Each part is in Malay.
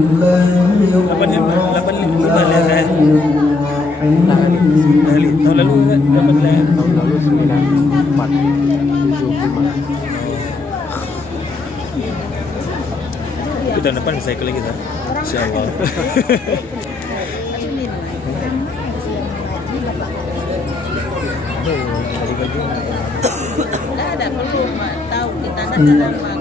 85 lah saya. Tahun lalu 94 75. Tahun depan bisa ikut lagi tak? Insyaallah. Tidak ada perlu tahu kita dalam makan.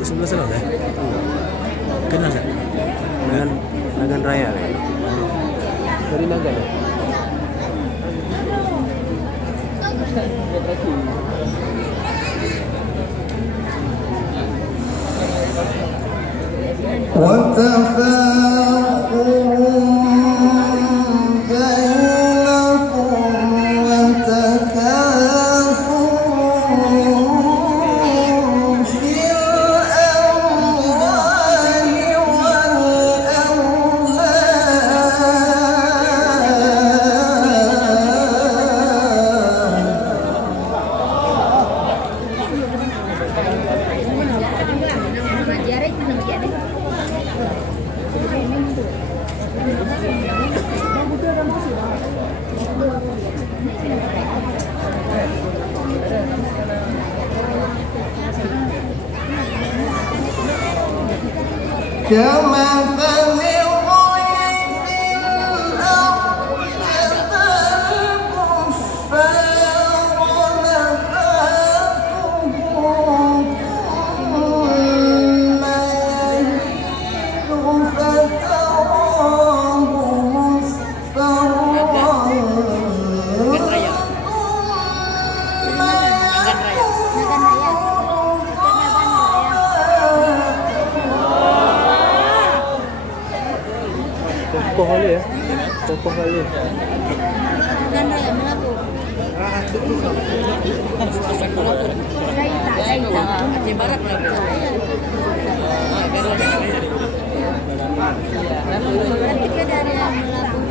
Sebelah sana kan? Kenal tak? Nagan Raya. Dari Nagan. Pohon ya, pohon. Dan raya Melabu. Aceh Barat Melabu. Nanti ke dari Melabu.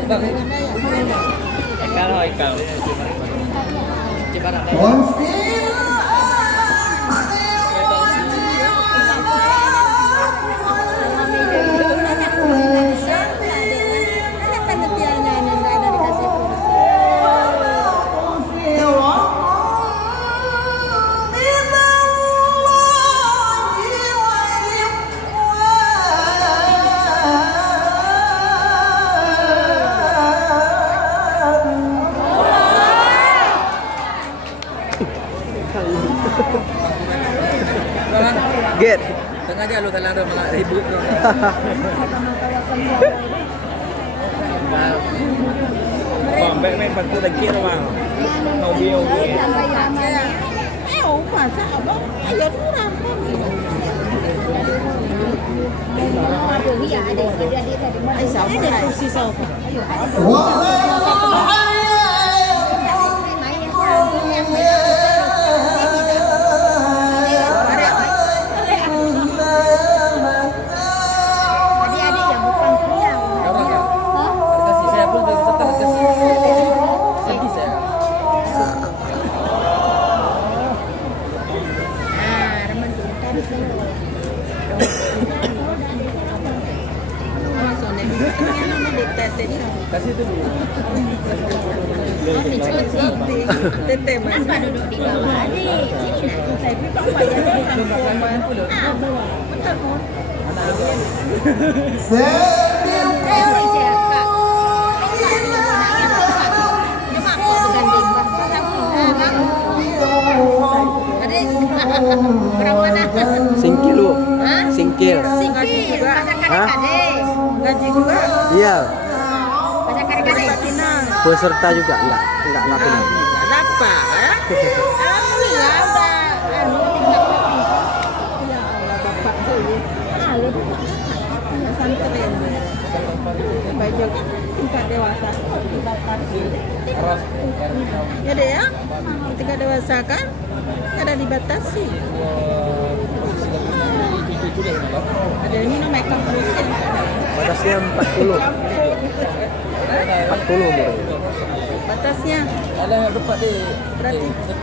Ikal. Aceh Barat. Get. Sengaja lu kalau ada malah ribut tu. Baik main bantu lagi orang. Mau bio. Masa abang ayo kurang pun. Iya ada tadi. Ada kursi sofa. Kasih tu dulu. Tete masih duduk di bawah. Adik, sini nak. Singkil lu. Singkil. Gaji juga. Iya. Pinang. Peserta juga enggak pinang. Kenapa? Alhamdulillah ada tingkat lebih. Ya Allah bapak tuh. Lebih santri. Baju tingkat dewasa dibatasi. Ya deh ya, tingkat dewasa kan ada dibatasi. Ada ini namanya kampusnya. Batasnya 40. 40 umurnya. Batasnya Ada yang dapat di berarti bisa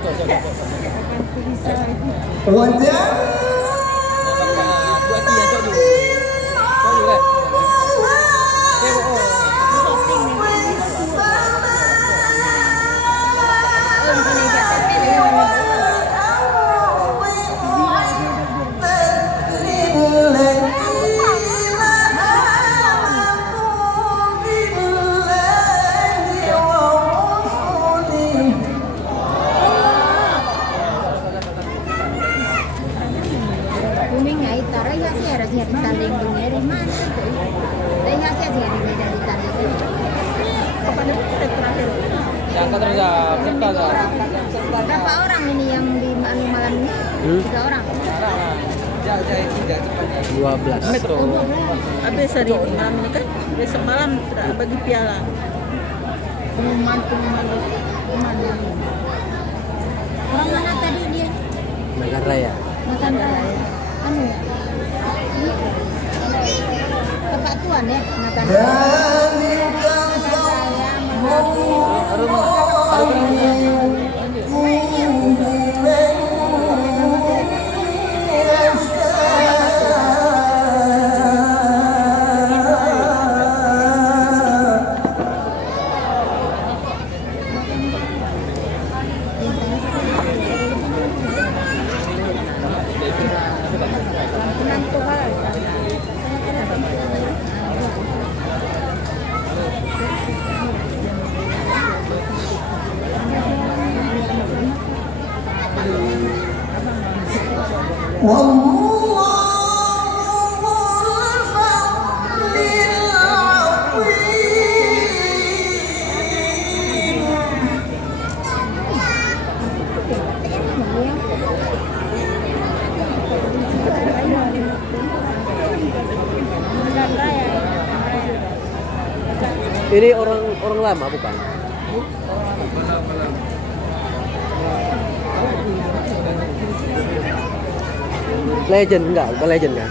berapa orang ini yang di malam ini? 3 orang. 12. Habis hari ini malam ini kan besok malam bagi piala. Pengumuman. Orang mana tadi dia? Nagan Raya. Makan raya. Anu ya? Tempat tuan ya, makan Ini orang lama bukan? Legend enggak? Bukan legend kan?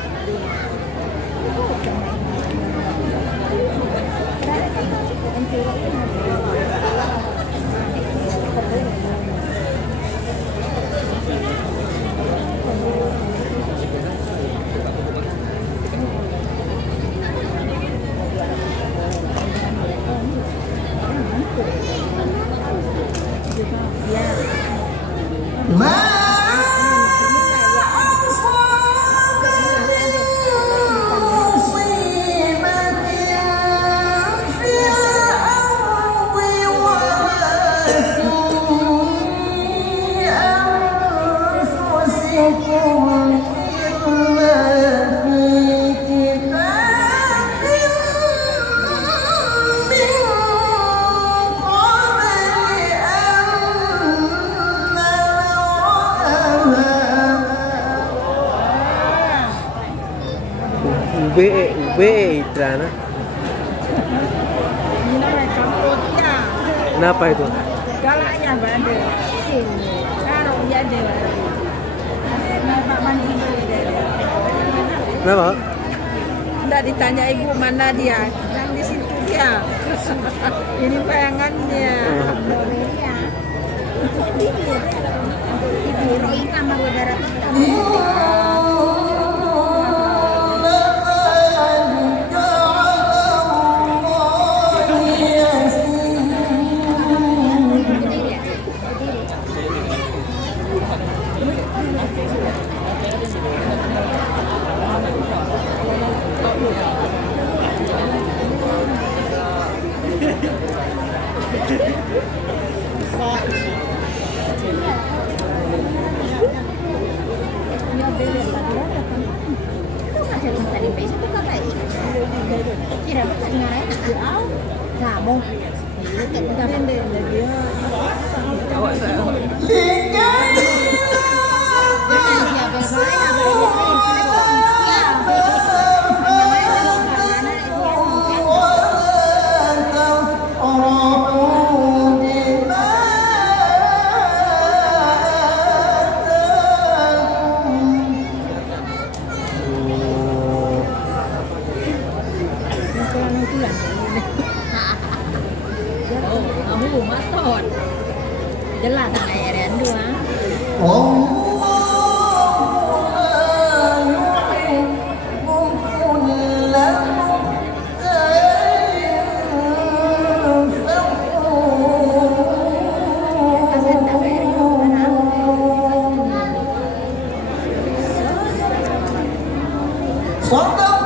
Itrana. Kenapa itu? galaknya bandel. Karo ya deh. Kenapa? Enggak ditanya ibu mana dia, yang di situ dia. Ini bayangannya. Ibu ini kamar udara bulan. Oh, kamu matot. Jelas air dua. Sonda